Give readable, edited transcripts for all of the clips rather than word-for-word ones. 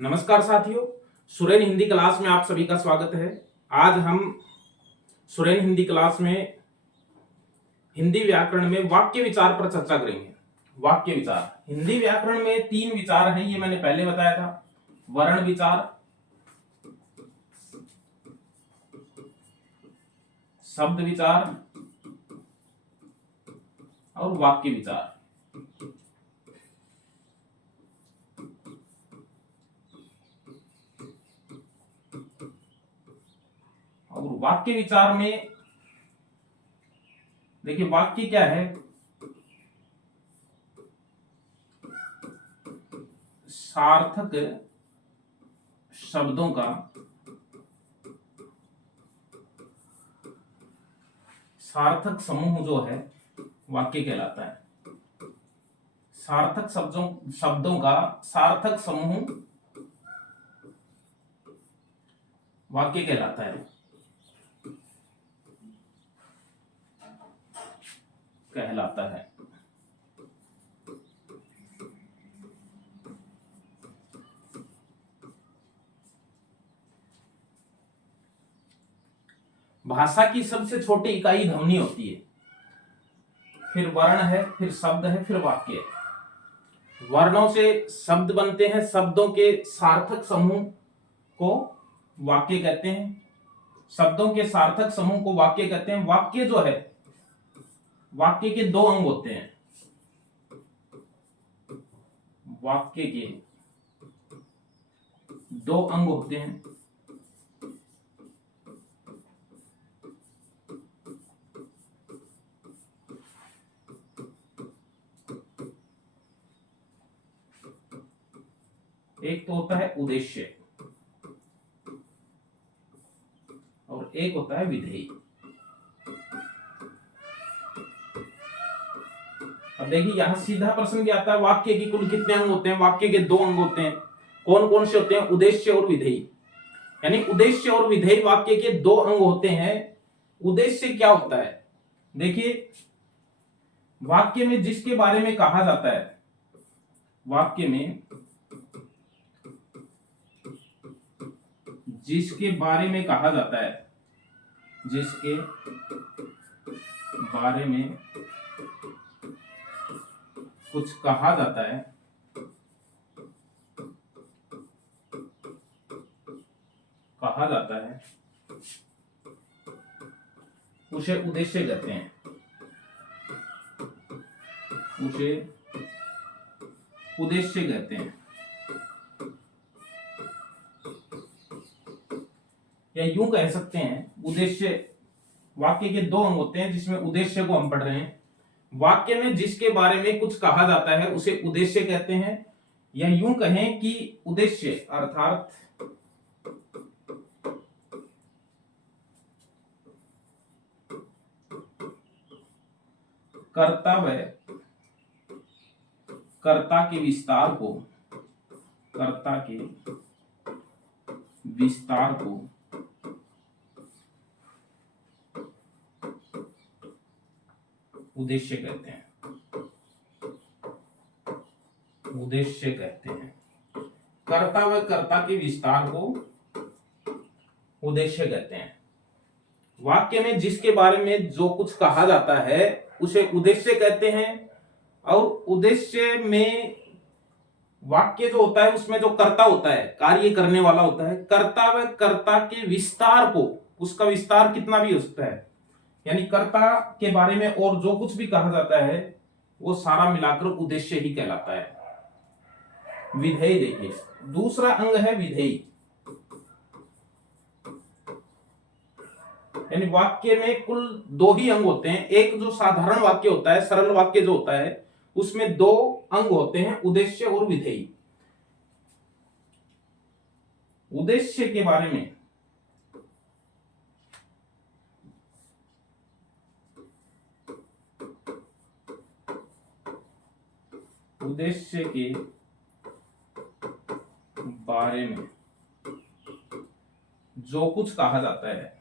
नमस्कार साथियों, सुरेन हिंदी क्लास में आप सभी का स्वागत है। आज हम सुरेन हिंदी क्लास में हिंदी व्याकरण में वाक्य विचार पर चर्चा करेंगे। वाक्य विचार हिंदी व्याकरण में 3 विचार हैं, ये मैंने पहले बताया था। वर्ण विचार, शब्द विचार और वाक्य विचार। और वाक्य विचार में देखिए, वाक्य क्या है? सार्थक शब्दों का सार्थक समूह जो है वाक्य कहलाता है। सार्थक शब्दों का सार्थक समूह वाक्य कहलाता है। भाषा की सबसे छोटी इकाई ध्वनि होती है, फिर वर्ण है, फिर शब्द है, फिर वाक्य है। वर्णों से शब्द बनते हैं, शब्दों के सार्थक समूह को वाक्य कहते हैं। शब्दों के सार्थक समूह को वाक्य कहते हैं। वाक्य जो है, वाक्य के 2 अंग होते हैं। वाक्य के 2 अंग होते हैं। एक तो होता है उद्देश्य और एक होता है विधेय। अब देखिए, यहां सीधा प्रश्न भी आता है, वाक्य की कुल कितने अंग होते हैं? वाक्य के 2 अंग होते हैं। कौन कौन से होते हैं? उद्देश्य और विधेय। यानी उद्देश्य और विधेय वाक्य के 2 अंग होते हैं। उद्देश्य क्या होता है? देखिए, वाक्य में जिसके बारे में कहा जाता है, वाक्य में जिसके बारे में कहा जाता है, जिसके बारे में कुछ कहा जाता है, उसे उद्देश्य कहते हैं। उसे उद्देश्य कहते हैं। या यूं कह सकते हैं, उद्देश्य वाक्य के 2 अंग होते हैं जिसमें उद्देश्य को हम पढ़ रहे हैं। वाक्य में जिसके बारे में कुछ कहा जाता है उसे उद्देश्य कहते हैं। या यूं कहें कि उद्देश्य अर्थात कर्ता के विस्तार को उद्देश्य कहते हैं। कर्ता के विस्तार को उद्देश्य कहते हैं। वाक्य में जिसके बारे में जो कुछ कहा जाता है उसे उद्देश्य कहते हैं। और उद्देश्य में वाक्य जो होता है उसमें जो कर्ता होता है, कार्य करने वाला होता है, कर्ता के विस्तार को, उसका विस्तार कितना भी हो सकता है, यानी कर्ता के बारे में और जो कुछ भी कहा जाता है वो सारा मिलाकर उद्देश्य ही कहलाता है। विधेय देखिए, दूसरा अंग है विधेय। यानी वाक्य में कुल 2 ही अंग होते हैं। एक जो साधारण वाक्य होता है, सरल वाक्य जो होता है, उसमें 2 अंग होते हैं, उद्देश्य और विधेय। उद्देश्य के बारे में जो कुछ कहा जाता है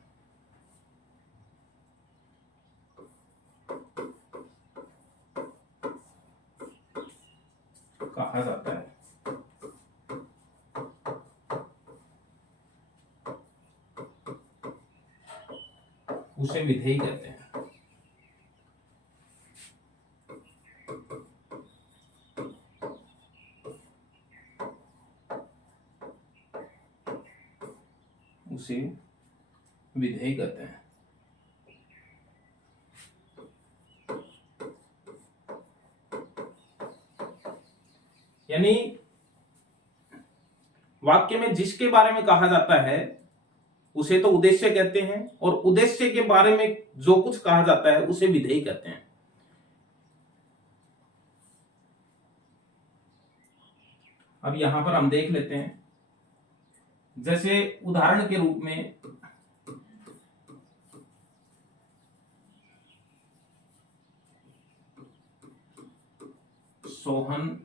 उसे विधेय कहते हैं। उसे विधेय कहते हैं। यानी वाक्य में जिसके बारे में कहा जाता है उसे तो उद्देश्य कहते हैं, और उद्देश्य के बारे में जो कुछ कहा जाता है उसे विधेय कहते हैं। अब यहां पर हम देख लेते हैं, जैसे उदाहरण के रूप में सोहन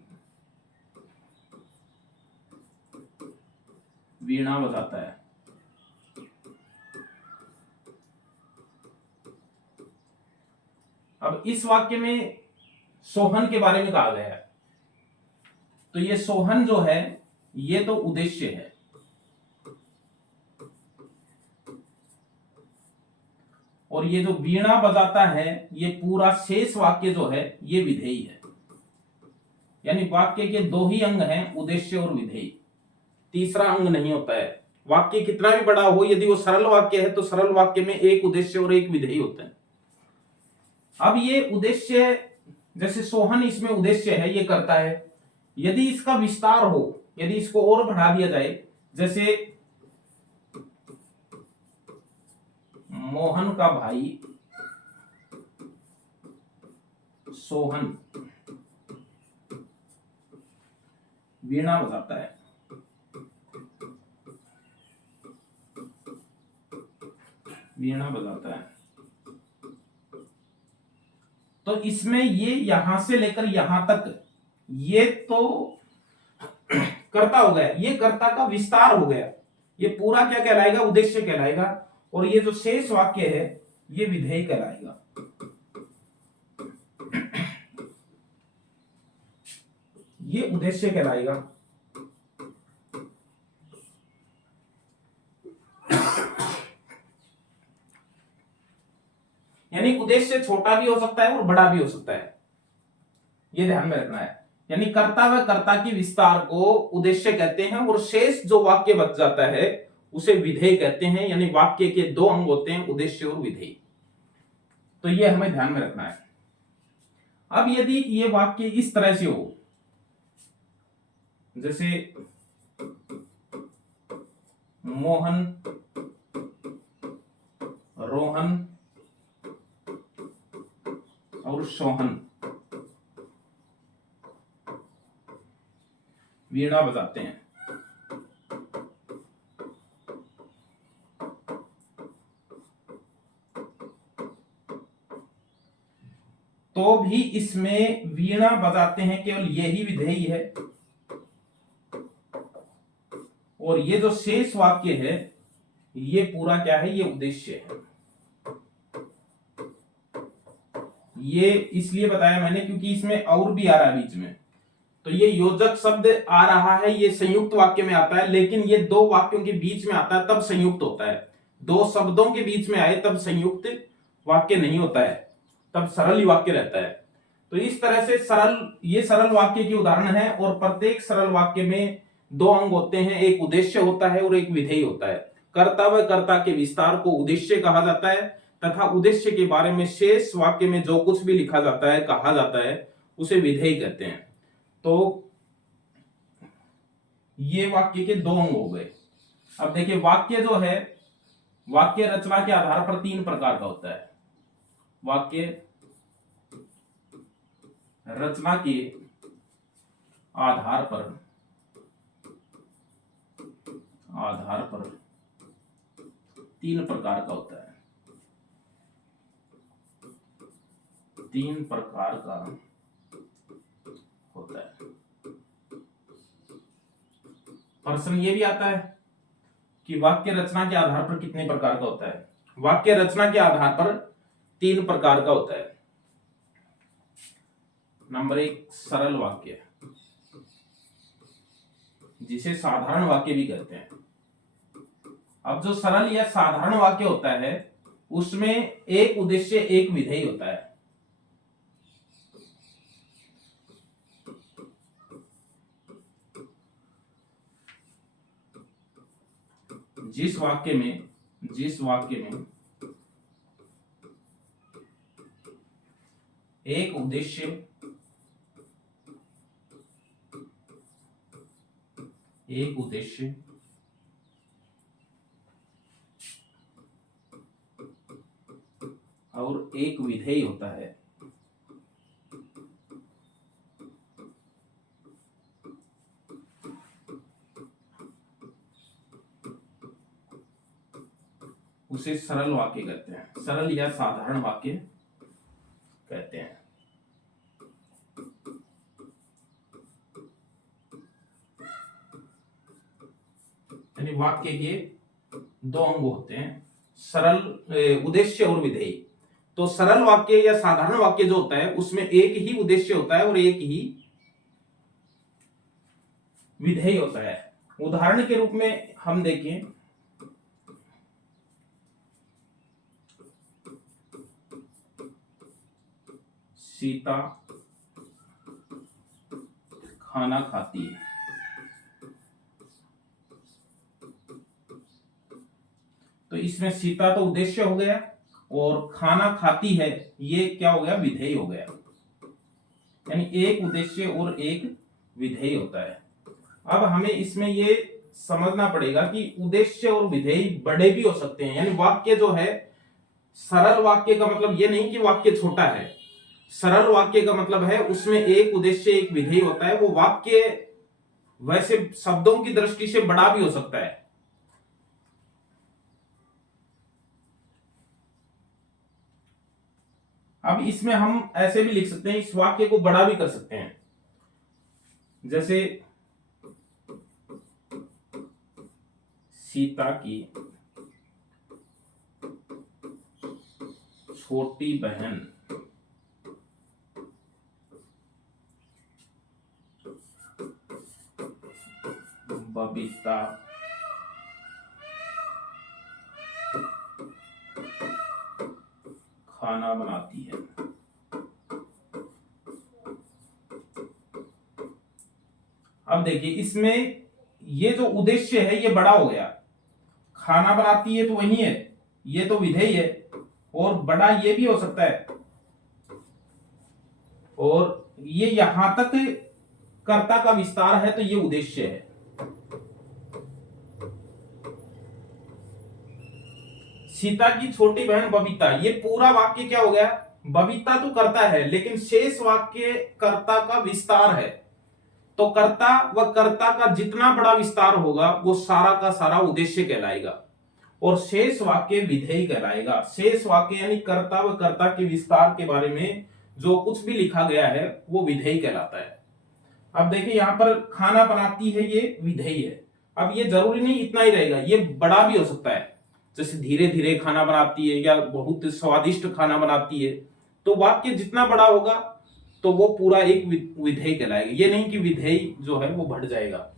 वीणा बजाता है। अब इस वाक्य में सोहन के बारे में कहा गया है, तो ये सोहन जो है ये तो उद्देश्य है, और ये जो वीणा बजाता है ये पूरा शेष वाक्य जो है ये विधेय है। यानी वाक्य के दो ही अंग हैं, उद्देश्य और विधेय, तीसरा अंग नहीं होता है। वाक्य कितना भी बड़ा हो, यदि वो सरल वाक्य है तो सरल वाक्य में एक उद्देश्य और एक विधेय होता है। अब ये उद्देश्य, जैसे सोहन इसमें उद्देश्य है, ये करता है। यदि इसका विस्तार हो, यदि इसको और बढ़ा दिया जाए, जैसे मोहन का भाई सोहन वीणा बजाता है, वीणा बजाता है, तो इसमें ये यहां से लेकर यहां तक ये तो कर्ता हो गया, ये कर्ता का विस्तार हो गया। ये पूरा क्या कहलाएगा? उद्देश्य कहलाएगा। और ये जो शेष वाक्य है ये विधेय कहलाएगा। ये उद्देश्य कहलाएगा। यानी उद्देश्य छोटा भी हो सकता है और बड़ा भी हो सकता है, ये ध्यान में रखना है। यानी कर्ता व कर्ता की विस्तार को उद्देश्य कहते हैं, और शेष जो वाक्य बच जाता है उसे विधेय कहते हैं। यानी वाक्य के दो अंग होते हैं, उद्देश्य और विधेय। तो ये हमें ध्यान में रखना है। अब यदि ये वाक्य इस तरह से हो, जैसे मोहन रोहन और सोहन वीणा बजाते हैं, तो भी इसमें वीणा बजाते हैं केवल यही विधेय है, और ये जो शेष वाक्य है ये पूरा क्या है? ये उद्देश्य है। ये इसलिए बताया मैंने क्योंकि इसमें और भी आ रहा है बीच में। तो ये योजक शब्द आ रहा है, ये संयुक्त वाक्य में आता है, लेकिन ये दो वाक्यों के बीच में आता है तब संयुक्त होता है। दो शब्दों के बीच में आए तब संयुक्त वाक्य नहीं होता है, तब सरल ही वाक्य रहता है। तो इस तरह से ये सरल वाक्य की उदाहरण है, और प्रत्येक सरल वाक्य में दो अंग होते हैं, एक उद्देश्य होता है और एक विधेय होता है। कर्ता व कर्ता के विस्तार को उद्देश्य कहा जाता है, तथा उद्देश्य के बारे में शेष वाक्य में जो कुछ भी लिखा जाता है, कहा जाता है, उसे विधेय कहते हैं। तो ये वाक्य के दो अंग हो गए। अब देखिए, वाक्य जो है, वाक्य रचना के आधार पर तीन प्रकार का होता है। वाक्य रचना के आधार पर तीन प्रकार का होता है। तीन प्रकार का होता है। प्रश्न ये भी आता है कि वाक्य रचना के आधार पर कितने प्रकार का होता है? वाक्य रचना के आधार पर तीन प्रकार का होता है। नंबर एक, सरल वाक्य, जिसे साधारण वाक्य भी कहते हैं। अब जो सरल या साधारण वाक्य होता है उसमें एक उद्देश्य एक विधेय होता है। जिस वाक्य में एक उद्देश्य और एक विधेय होता है, उसे सरल वाक्य कहते हैं, सरल या साधारण वाक्य कहते हैं। यानी वाक्य के दो अंग होते हैं, सरल उद्देश्य और विधेय। तो सरल वाक्य या साधारण वाक्य जो होता है उसमें एक ही उद्देश्य होता है और एक ही विधेय होता है। उदाहरण के रूप में हम देखें, सीता खाना खाती है। तो इसमें सीता तो उद्देश्य हो गया और खाना खाती है ये क्या हो गया, विधेय हो गया। यानी एक उद्देश्य और एक विधेय होता है। अब हमें इसमें ये समझना पड़ेगा कि उद्देश्य और विधेय बड़े भी हो सकते हैं। यानी वाक्य जो है, सरल वाक्य का मतलब ये नहीं कि वाक्य छोटा है। सरल वाक्य का मतलब है उसमें एक उद्देश्य एक विधेय होता है। वो वाक्य वैसे शब्दों की दृष्टि से बड़ा भी हो सकता है। अब इसमें हम ऐसे भी लिख सकते हैं, इस वाक्य को बड़ा भी कर सकते हैं। जैसे सीता की छोटी बहन बबीता खाना बनाती है। अब देखिए इसमें ये जो उद्देश्य है ये बड़ा हो गया। खाना बनाती है तो वही है, ये तो विधेय है। और बड़ा ये भी हो सकता है, और ये यहां तक कर्ता का विस्तार है तो ये उद्देश्य है। सीता की छोटी बहन बबीता, ये पूरा वाक्य क्या हो गया, बबीता तो कर्ता है लेकिन शेष वाक्य कर्ता का विस्तार है। तो कर्ता व कर्ता का जितना बड़ा विस्तार होगा वो सारा का सारा उद्देश्य कहलाएगा और शेष वाक्य विधेय कहलाएगा। शेष वाक्य यानी कर्ता व कर्ता के विस्तार के बारे में जो कुछ भी लिखा गया है वो विधेय कहलाता है। अब देखिए यहां पर खाना बनाती है ये विधेय है। अब ये जरूरी नहीं इतना ही रहेगा, ये बड़ा भी हो सकता है। जैसे धीरे धीरे खाना बनाती है या बहुत स्वादिष्ट खाना बनाती है। तो वाक्य जितना बड़ा होगा तो वो पूरा एक विधेय कहलाएगा। ये नहीं कि विधेय जो है वो बढ़ जाएगा,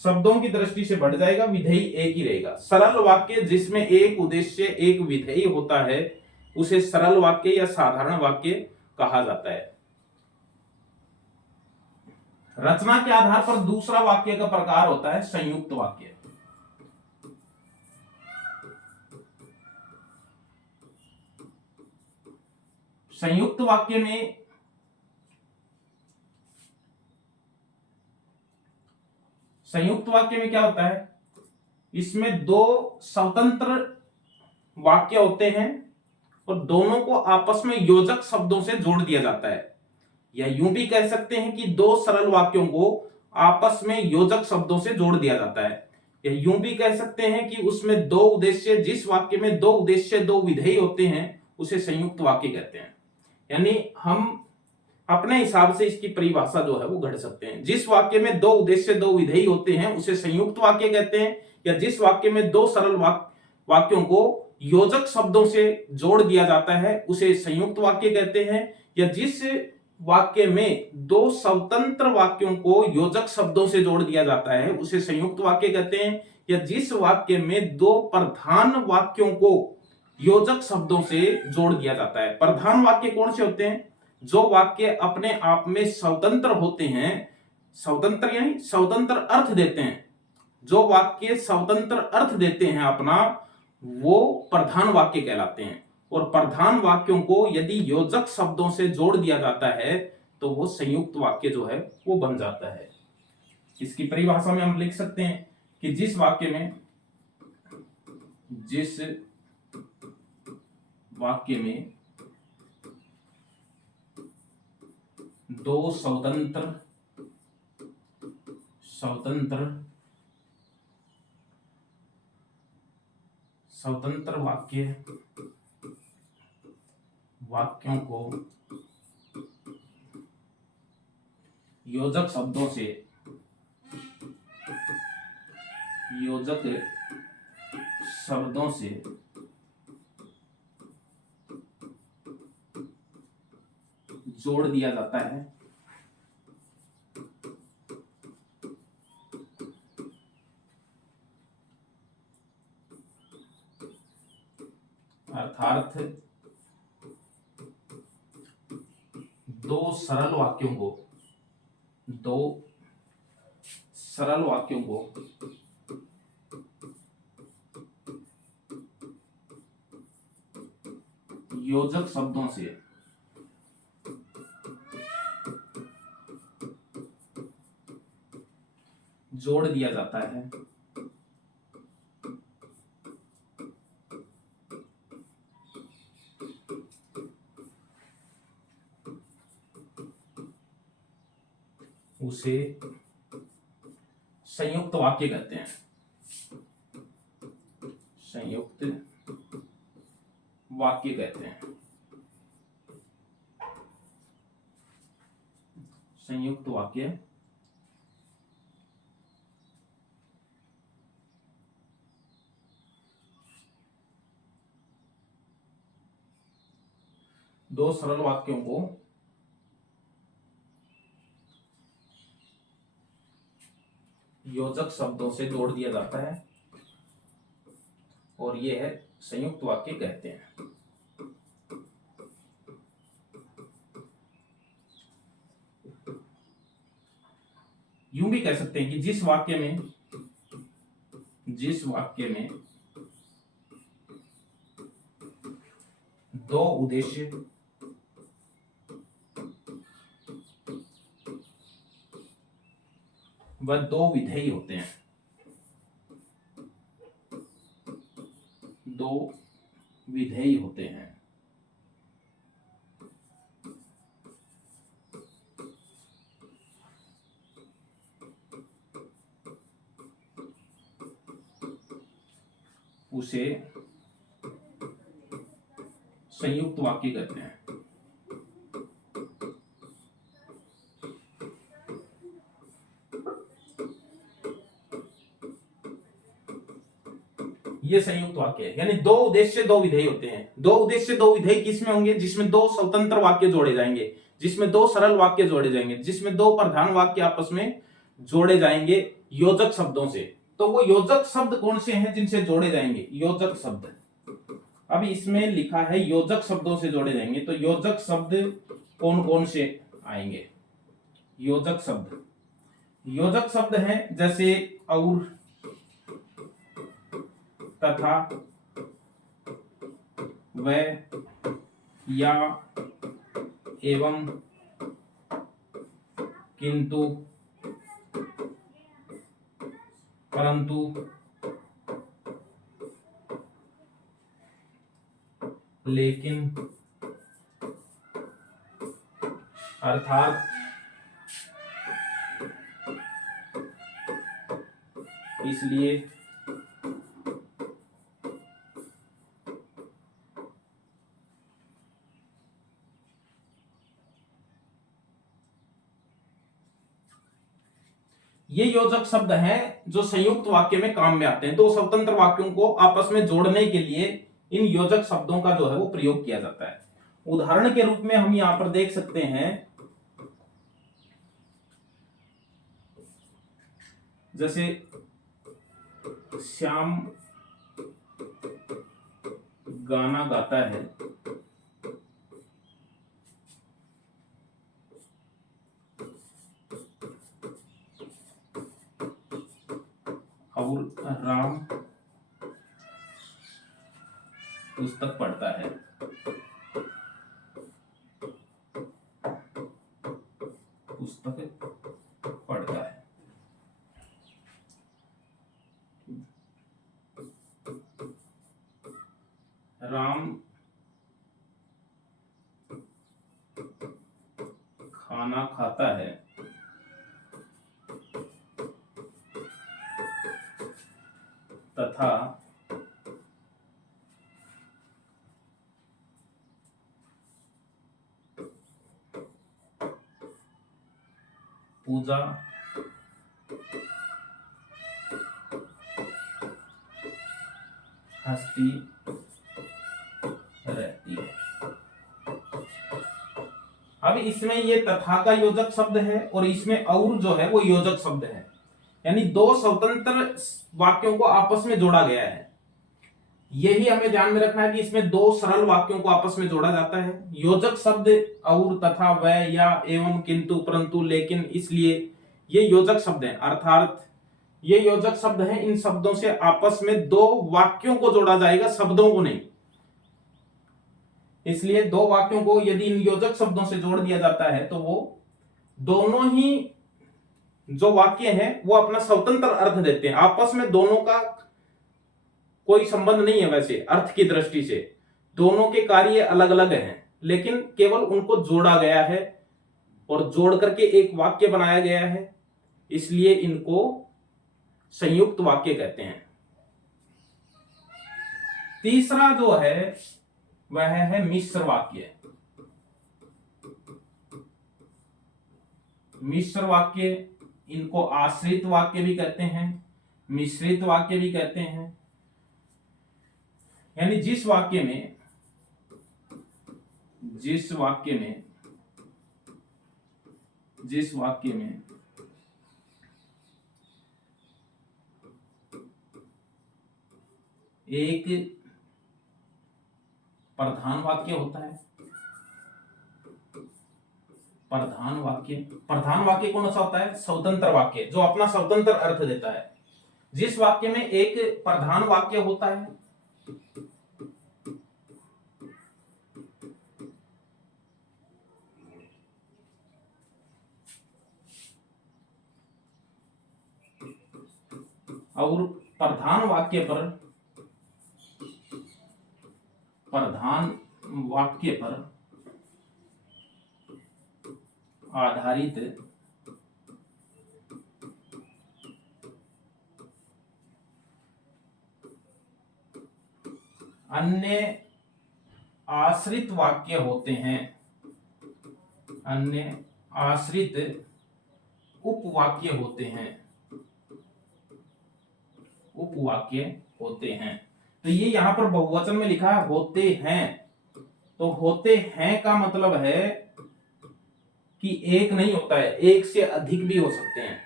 शब्दों की दृष्टि से बढ़ जाएगा, विधेय एक ही रहेगा। सरल वाक्य जिसमें एक उद्देश्य एक विधेय होता है उसे सरल वाक्य या साधारण वाक्य कहा जाता है। रचना के आधार पर दूसरा वाक्य का प्रकार होता है संयुक्त वाक्य। संयुक्त वाक्य में क्या होता है, इसमें दो स्वतंत्र वाक्य होते हैं और दोनों को आपस में योजक शब्दों से जोड़ दिया जाता है। या यूं भी कह सकते हैं कि दो सरल वाक्यों को आपस में योजक शब्दों से जोड़ दिया जाता है। या यूं भी कह सकते हैं कि उसमें दो उद्देश्य, जिस वाक्य में दो उद्देश्य दो विधेय होते हैं उसे संयुक्त वाक्य कहते हैं। यानी हम अपने हिसाब से इसकी परिभाषा जो है वो गढ़ सकते हैं। जिस वाक्य में दो उद्देश्य दो विधेय होते हैं उसे संयुक्त वाक्य कहते हैं। या जिस वाक्य में दो सरल वाक्यों को योजक शब्दों से जोड़ दिया जाता है उसे संयुक्त वाक्य कहते हैं। या जिस वाक्य में दो स्वतंत्र वाक्यों को योजक शब्दों से जोड़ दिया जाता है उसे संयुक्त वाक्य कहते हैं। या जिस वाक्य में दो प्रधान वाक्यों को योजक शब्दों से जोड़ दिया जाता है। प्रधान वाक्य कौन से होते हैं? जो वाक्य अपने आप में स्वतंत्र होते हैं, स्वतंत्र यानी स्वतंत्र अर्थ देते हैं, जो वाक्य स्वतंत्र अर्थ देते हैं अपना, वो प्रधान वाक्य कहलाते हैं। और प्रधान वाक्यों को यदि योजक शब्दों से जोड़ दिया जाता है तो वो संयुक्त वाक्य जो है वो बन जाता है। इसकी परिभाषा में हम लिख सकते हैं कि जिस वाक्य में दो स्वतंत्र वाक्यों को योजक शब्दों से जोड़ दिया जाता है अर्थात दो सरल वाक्यों को योजक शब्दों से जोड़ दिया जाता है उसे संयुक्त वाक्य कहते हैं। संयुक्त वाक्य कहते हैं। संयुक्त वाक्य दो सरल वाक्यों को योजक शब्दों से जोड़ दिया जाता है और यह है संयुक्त वाक्य कहते हैं। यूं भी कह सकते हैं कि जिस वाक्य में दो उद्देश्य व दो विधेय होते हैं, उसे संयुक्त वाक्य कहते हैं। ये संयुक्त वाक्य है, यानी दो उद्देश्य दो विधेय होते हैं। दो उद्देश्य दो विधेय किसमें होंगे? जिसमें दो स्वतंत्र वाक्य जोड़े जाएंगे, जिसमें दो सरल वाक्य जोड़े जाएंगे, जिसमें दो प्रधान वाक्य आपस में जोड़े जाएंगे योजक शब्दों से। तो वो योजक शब्द कौन से हैं जिनसे जोड़े जाएंगे? योजक शब्द। अभी इसमें लिखा है योजक शब्दों से जोड़े जाएंगे, तो योजक शब्द कौन कौन से आएंगे? योजक शब्द हैं जैसे और, तथा, वह, या, एवं, किंतु, परंतु, लेकिन, अर्थात, इसलिए, ये योजक शब्द हैं जो संयुक्त वाक्य में काम में आते हैं। दो स्वतंत्र वाक्यों को आपस में जोड़ने के लिए इन योजक शब्दों का जो है वो प्रयोग किया जाता है। उदाहरण के रूप में हम यहां पर देख सकते हैं जैसे श्याम गाना गाता है, और राम पुस्तक पढ़ता है। पुस्तक पढ़ता है। राम खाना खाता है, तथा पूजा हंसती रहती है। अब इसमें ये तथा का योजक शब्द है और इसमें और जो है वो योजक शब्द है, यानी दो स्वतंत्र वाक्यों को आपस में जोड़ा गया है। यही हमें ध्यान में रखना है कि इसमें दो सरल वाक्यों को आपस में जोड़ा जाता है। योजक शब्द और, तथा, वह, या, एवं, किंतु, परंतु, लेकिन, इसलिए, ये योजक शब्द हैं, अर्थात ये योजक शब्द हैं। इन शब्दों से आपस में दो वाक्यों को जोड़ा जाएगा, शब्दों को नहीं। इसलिए दो वाक्यों को यदि इन योजक शब्दों से जोड़ दिया जाता है तो वो दोनों ही जो वाक्य हैं वो अपना स्वतंत्र अर्थ देते हैं। आपस में दोनों का कोई संबंध नहीं है, वैसे अर्थ की दृष्टि से दोनों के कार्य अलग अलग हैं, लेकिन केवल उनको जोड़ा गया है और जोड़ करके एक वाक्य बनाया गया है, इसलिए इनको संयुक्त वाक्य कहते हैं। तीसरा जो है वह है मिश्र वाक्य। मिश्र वाक्य, इनको आश्रित वाक्य भी कहते हैं, मिश्रित वाक्य भी कहते हैं। यानी जिस वाक्य में एक प्रधान वाक्य होता है। प्रधान वाक्य कौन सा होता है? स्वतंत्र वाक्य, जो अपना स्वतंत्र अर्थ देता है। जिस वाक्य में एक प्रधान वाक्य होता है और प्रधान वाक्य पर आधारित अन्य आश्रित वाक्य होते हैं, अन्य आश्रित उपवाक्य होते हैं, तो ये यहां पर बहुवचन में लिखा है होते हैं। तो होते हैं का मतलब है कि एक नहीं होता है, एक से अधिक भी हो सकते हैं।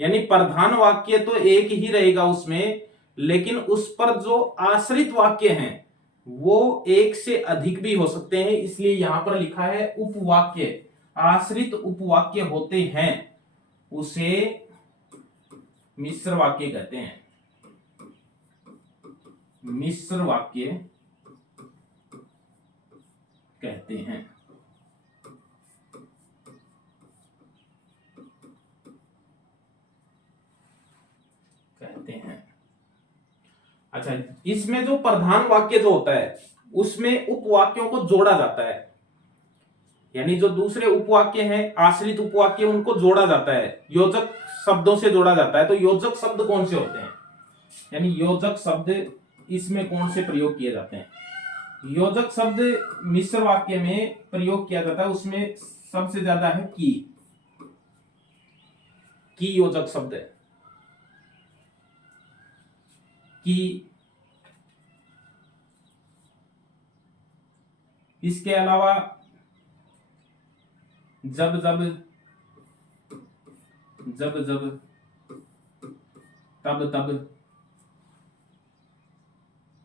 यानी प्रधान वाक्य तो एक ही रहेगा उसमें, लेकिन उस पर जो आश्रित वाक्य हैं वो एक से अधिक भी हो सकते हैं। इसलिए यहां पर लिखा है उपवाक्य, आश्रित उपवाक्य होते हैं, उसे मिश्र वाक्य कहते हैं। मिश्र वाक्य कहते हैं। अच्छा, इसमें जो प्रधान वाक्य जो होता है उसमें उपवाक्यों को जोड़ा जाता है, यानी जो दूसरे उपवाक्य हैं आश्रित उपवाक्य उनको जोड़ा जाता है, योजक शब्दों से जोड़ा जाता है। तो योजक शब्द कौन से होते हैं, यानी योजक शब्द इसमें कौन से प्रयोग किए जाते हैं? योजक शब्द मिश्र वाक्य में प्रयोग किया जाता है, उसमें सबसे ज्यादा है की योजक शब्द है। की, इसके अलावा जब जब तब तब,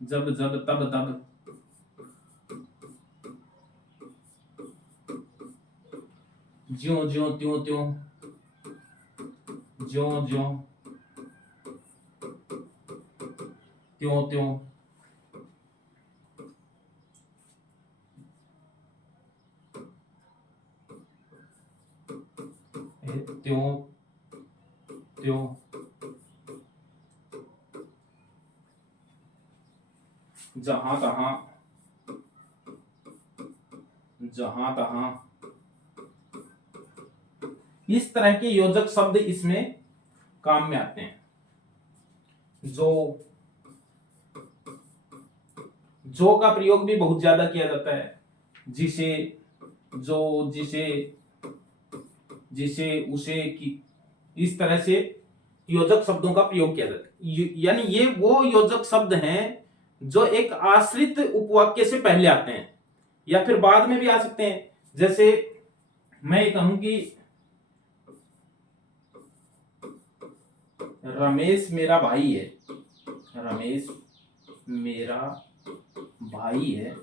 जब जब तब तब, ज्यों ज्यों त्यों त्यों, ज्यों ज्यों त्यों त्यों, त्यों त्यों, जहां तहां, जहां तहां। इस तरह के योजक शब्द इसमें काम में आते हैं। जो का प्रयोग भी बहुत ज्यादा किया जाता है, जिसे, जो, जिसे, जिसे, उसे, की, इस तरह से योजक शब्दों का प्रयोग किया जाता है। यानी ये वो योजक शब्द हैं जो एक आश्रित उपवाक्य से पहले आते हैं या फिर बाद में भी आ सकते हैं। जैसे मैं कहूं कि रमेश मेरा भाई है, रमेश मेरा भाई है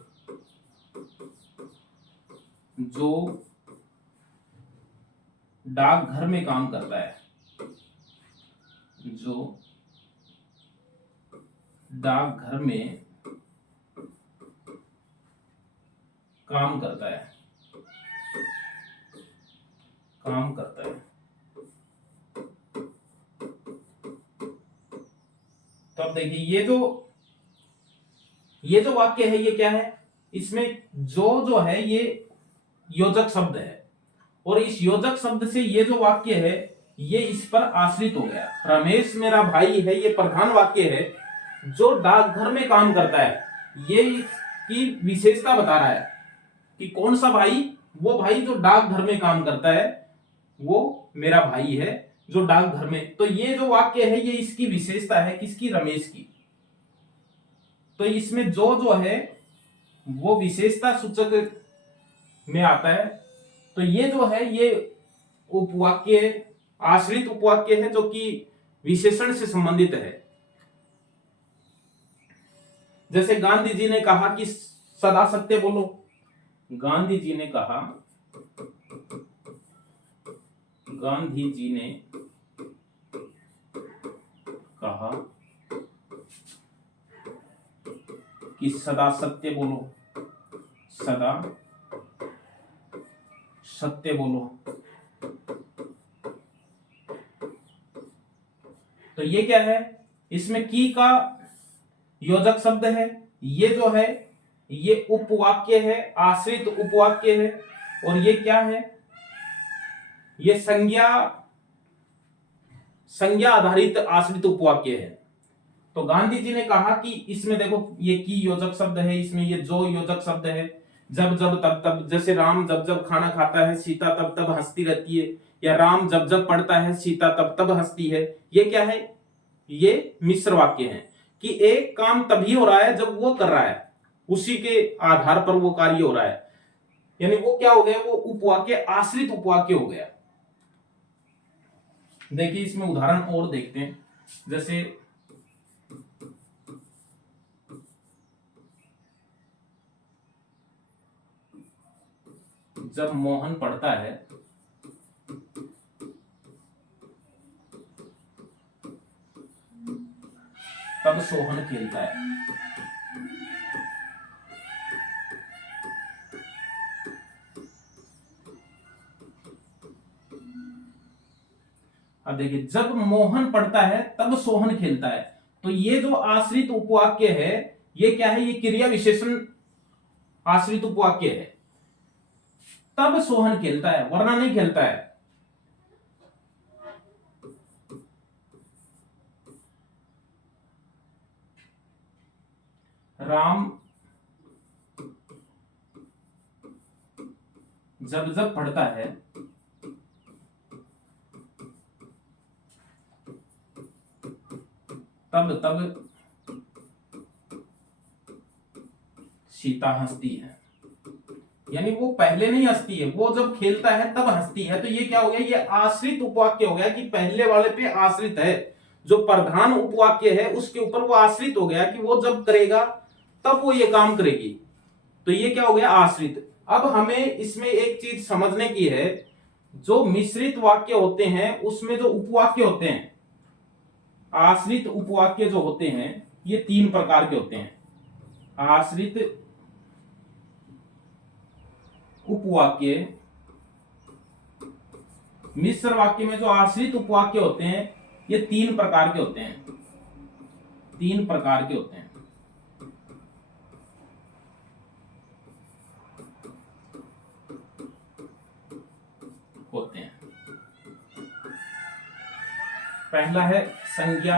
जो डाकघर में काम करता है, जो डाकघर में काम करता है, काम करता है। तो अब देखिए ये जो वाक्य है ये क्या है, इसमें जो है ये योजक शब्द है और इस योजक शब्द से ये जो वाक्य है ये इस पर आश्रित हो गया। रमेश मेरा भाई है ये प्रधान वाक्य है जो डाकघर में काम करता है, ये इसकी विशेषता बता रहा है कि कौन सा भाई, वो भाई जो डाकघर में काम करता है, वो मेरा भाई है जो डाकघर में। तो ये जो वाक्य है ये इसकी विशेषता है किसकी, रमेश की। तो इसमें जो है वो विशेषता सूचक में आता है। तो ये जो है ये उपवाक्य आश्रित उपवाक्य है जो कि विशेषण से संबंधित है। जैसे गांधी जी ने कहा कि सदा सत्य बोलो, गांधी जी ने कहा, गांधी जी ने कहा कि सदा सत्य बोलो, सदा सत्य बोलो। तो ये क्या है, इसमें की का योजक शब्द है, ये जो है ये उपवाक्य है, आश्रित उपवाक्य है। और ये क्या है, ये संज्ञा आधारित आश्रित उपवाक्य है। तो गांधी जी ने कहा कि इसमें देखो ये की योजक शब्द है, इसमें ये जो योजक शब्द है, जब जब तब तब। जैसे राम जब जब खाना खाता है सीता तब तब हंसती रहती है, या राम जब जब पढ़ता है सीता तब तब हंसती है। ये क्या है, ये मिश्र वाक्य है कि एक काम तभी हो रहा है जब वो कर रहा है, उसी के आधार पर वो कार्य हो रहा है। यानी वो क्या हो गया, वो उपवाक्य आश्रित उपवाक्य हो गया। देखिए इसमें उदाहरण और देखते हैं। जैसे जब मोहन पढ़ता है तब सोहन खेलता है। अब देखिए जब मोहन पढ़ता है तब सोहन खेलता है। तो ये जो आश्रित उपवाक्य है ये क्या है, ये क्रिया विशेषण आश्रित उपवाक्य है। तब सोहन खेलता है वरना नहीं खेलता है। राम जब जब पढ़ता है तब तब सीता हंसती है। यानी वो पहले नहीं हंसती है, वो जब खेलता है तब हंसती है। तो ये क्या हो गया, ये आश्रित उपवाक्य हो गया कि पहले वाले पे आश्रित है। जो प्रधान उपवाक्य है उसके ऊपर वो आश्रित हो गया कि वो जब करेगा तब वो ये काम करेगी, तो ये क्या हो गया, आश्रित। अब हमें इसमें एक चीज समझने की है, जो मिश्रित वाक्य होते हैं उसमें जो उपवाक्य होते हैं, आश्रित उपवाक्य जो होते हैं ये 3 प्रकार के होते हैं। आश्रित उपवाक्य, मिश्र वाक्य में जो आश्रित उपवाक्य होते हैं ये 3 प्रकार के होते हैं, 3 प्रकार के होते हैं। पहला है संज्ञा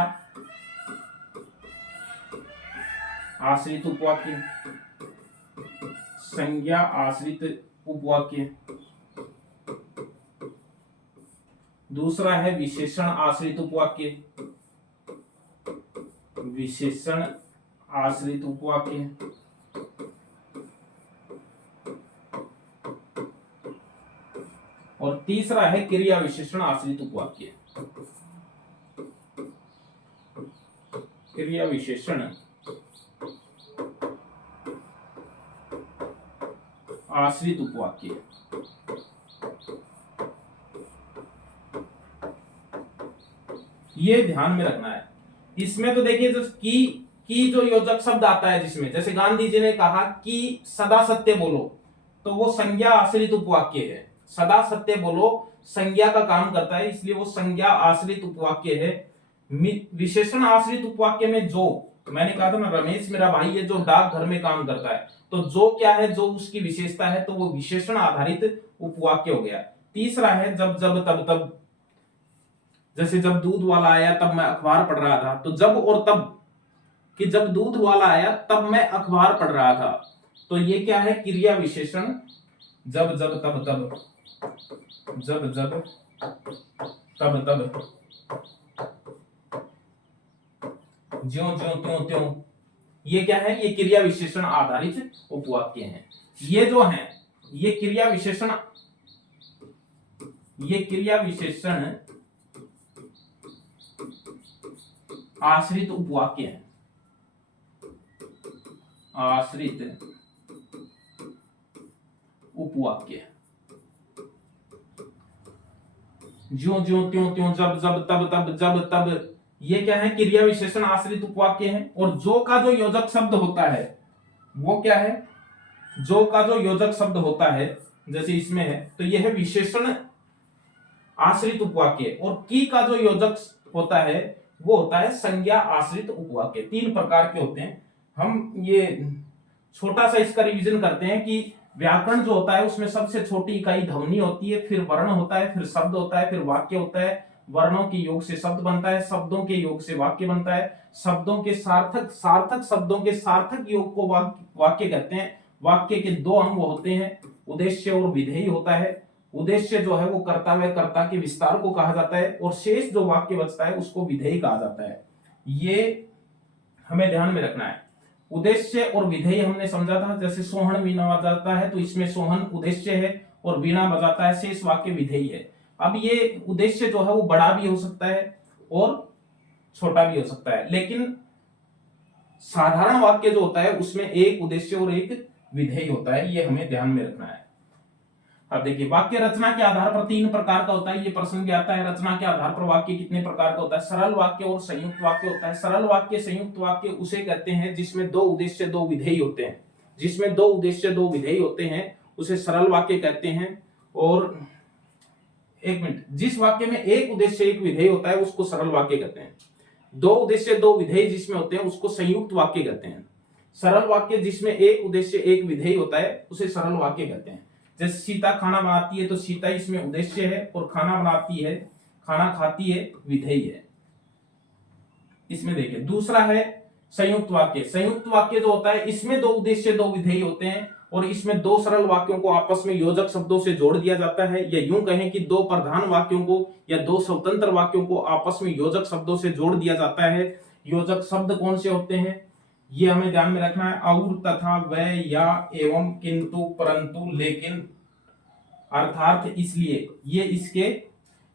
आश्रित उपवाक्य, संज्ञा आश्रित उपवाक्य। दूसरा है विशेषण आश्रित उपवाक्य, विशेषण आश्रित उपवाक्य। और तीसरा है क्रिया विशेषण आश्रित उपवाक्य। क्रिया विशेषण आश्रित उपवाक्य। ये ध्यान में रखना है। इसमें तो देखिए जो की जो योजक शब्द आता है, जिसमें जैसे गांधी जी ने कहा कि सदा सत्य बोलो, तो वो संज्ञा आश्रित उपवाक्य है। सदा सत्य बोलो संज्ञा का काम करता है, इसलिए वो संज्ञा आश्रित उपवाक्य है। विशेषण आश्रित उपवाक्य में जो मैंने कहा था ना, रमेश मेरा भाई है जो डाकघर में काम करता है, तो जो क्या है, जो उसकी विशेषता है, तो वो विशेषण आधारित उपवाक्य हो गया। तीसरा है जब जब तब तब, जैसे जब दूध वाला आया तब मैं अखबार पढ़ रहा था, तो जब और तब, कि जब दूध वाला आया तब मैं अखबार पढ़ रहा था, तो ये क्या है, क्रिया विशेषण। जब जब तब तब, जब जब तब तब, ज्यों ज्यों त्यों त्यों, ये क्या है, ये क्रिया विशेषण आधारित उपवाक्य हैं। ये जो हैं ये क्रिया विशेषण, ये क्रिया विशेषण आश्रित उपवाक्य हैं, आश्रित उपवाक्य। ज्यों ज्यों त्यों त्यों, जब जब तब तब, जब तब, ये क्या है, क्रिया विशेषण आश्रित उपवाक्य है। और जो का जो योजक शब्द होता है वो क्या है, जो का जो योजक शब्द होता है जैसे इसमें है, तो यह है विशेषण आश्रित उपवाक्य। और की का जो योजक होता है वो होता है संज्ञा आश्रित उपवाक्य। 3 प्रकार के होते हैं। हम ये छोटा सा इसका रिवीजन करते हैं कि व्याकरण जो होता है उसमें सबसे छोटी इकाई ध्वनि होती है, फिर वर्ण होता है, फिर शब्द होता है, फिर वाक्य होता है। वर्णों के योग से शब्द बनता है, शब्दों के योग से वाक्य बनता है, शब्दों के सार्थक शब्दों के सार्थक योग को वाक्य कहते हैं। वाक्य के 2 अंग होते हैं, उद्देश्य और विधेय होता है। उद्देश्य जो है वो कर्ता व कर्ता के विस्तार को कहा जाता है, और शेष जो वाक्य बचता है उसको विधेय कहा जाता है। ये हमें ध्यान में रखना है। उद्देश्य और विधेय हमने समझा था, जैसे सोहन वीणा बजाता है तो इसमें सोहन उद्देश्य है और वीणा बजाता है शेष वाक्य विधेय है। अब ये उद्देश्य जो है वो बड़ा भी हो सकता है और छोटा भी हो सकता है, लेकिन साधारण वाक्य जो होता है उसमें एक उद्देश्य और एक विधेय होता है, ये हमें ध्यान में रखना है। अब देखिए वाक्य रचना के आधार पर 3 प्रकार का होता है। ये प्रश्न भी आता है, रचना के आधार पर वाक्य कितने प्रकार का होता है। सरल वाक्य और संयुक्त वाक्य होता है। सरल वाक्य संयुक्त वाक्य उसे कहते हैं जिसमें 2 उद्देश्य 2 विधेय होते हैं। जिसमें 2 उद्देश्य 2 विधेय होते हैं उसे सरल वाक्य कहते हैं। और एक मिनट, जिस वाक्य में 1 उद्देश्य 1 विधेय होता है उसको सरल वाक्य कहते हैं। 2 उद्देश्य 2 विधेय जिसमें होते हैं उसको संयुक्त वाक्य कहते हैं। सरल वाक्य जिसमें 1 उद्देश्य 1 विधेय होता है उसे सरल वाक्य कहते हैं। जैसे सीता खाना बनाती है तो सीता इसमें उद्देश्य है, और खाना बनाती है, खाना खाती है, विधेय है। इसमें देखिए दूसरा है संयुक्त वाक्य। संयुक्त वाक्य जो होता है इसमें 2 उद्देश्य 2 विधेय होते हैं, और इसमें 2 सरल वाक्यों को आपस में योजक शब्दों से जोड़ दिया जाता है, या यूं कहें कि 2 प्रधान वाक्यों को या 2 स्वतंत्र वाक्यों को आपस में योजक शब्दों से जोड़ दिया जाता है। योजक शब्द कौन से होते हैं ये हमें ध्यान में रखना है। और, तथा, व, या, एवं, किंतु, परंतु, लेकिन, अर्थात, इसलिए, ये इसके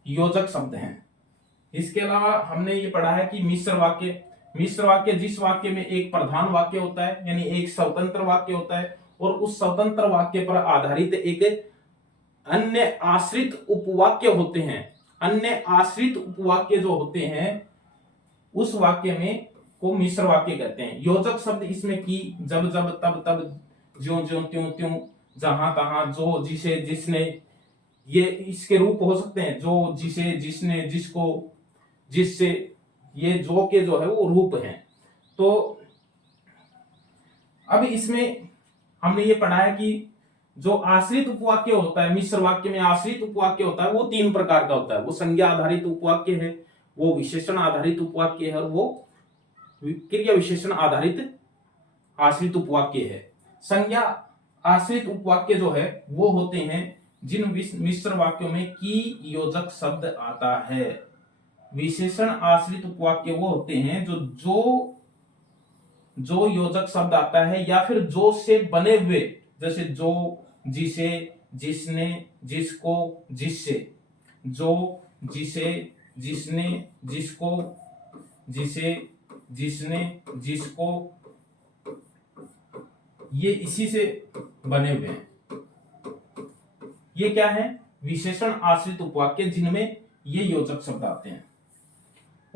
योजक शब्द हैं। इसके अलावा हमने ये पढ़ा है कि मिश्र वाक्य। मिश्र वाक्य जिस वाक्य में एक प्रधान वाक्य होता है, यानी एक स्वतंत्र वाक्य होता है, और उस स्वतंत्र वाक्य पर आधारित एक अन्य आश्रित उपवाक्य होते हैं। अन्य आश्रित उपवाक्य जो होते हैं उस वाक्य में को मिश्र वाक्य कहते हैं। योजक शब्द इसमें की, जब जब, तब तब, ज्यों ज्यों, त्यों त्यों, जहां तहां, जो, जिसे, जिसने, ये इसके रूप हो सकते हैं। जो, जिसे, जिसने, जिसको, जिससे, ये जो के जो है वो रूप हैं। तो अब इसमें हमने ये पढ़ा है कि जो आश्रित उपवाक्य होता है, मिश्र वाक्य में आश्रित उपवाक्य होता है, वो तीन प्रकार का होता है। वो संज्ञा आधारित उपवाक्य है, वो विशेषण आधारित उपवाक्य है, और वो क्रिया विशेषण आधारित आश्रित उपवाक्य है। संज्ञा आश्रित उपवाक्य जो है वो होते हैं जिन मिश्र वाक्यों में की योजक शब्द आता है। विशेषण आश्रित उपवाक्य वो होते हैं जो योजक शब्द आता है या फिर जो से बने हुए, जैसे जो, जिसे, जिसने, जिसको, जिससे, जो, जिसे, जिसने, जिसको, जिसे, जिसने, जिसको, ये इसी से बने हुए हैं। ये क्या है? विशेषण आश्रित उपवाक्य जिनमें ये योजक शब्द आते हैं।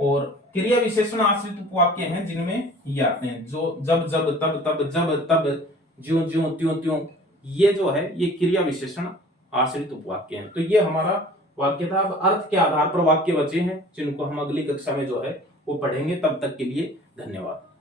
और क्रिया विशेषण आश्रित उपवाक्य हैं जिनमें ये आते हैं, जो, जब जब, तब तब, जब तब, ज्यों ज्यों, त्यों त्यों, ये जो है ये क्रिया विशेषण आश्रित उपवाक्य हैं। तो ये हमारा वाक्य था। अब अर्थ के आधार पर वाक्य बचे हैं जिनको हम अगली कक्षा में जो है वो पढ़ेंगे। तब तक के लिए धन्यवाद।